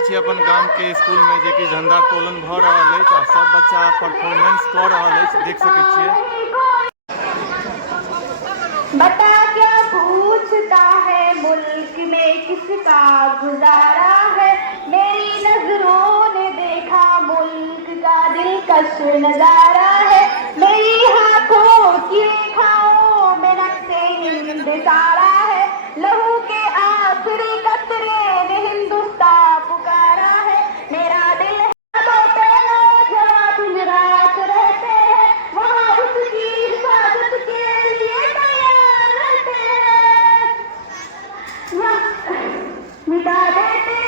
रहल छी अपन गाम के स्कूल में जे कि झंडा तोलन भ रहल अछि आ सब बच्चा परफॉर्मेंस क रहल अछि, देख सकै छियै। बता क्या पूछता है मुल्क में किसका गुजारा है, मेरी नजरों ने देखा मुल्क का दिलकश नजारा है, मेरी हाथों की रेखाओं में नक्शे हिंद सारा है, लहू के आखिरी कतरे ने हिंदुस्तान पुकारा है, मेरा दिल है तो पहले जहाँ तुम रात रहते हैं वहाँ उसकी हिफाजत के लिए तैयार रहते हैं, मिटा देते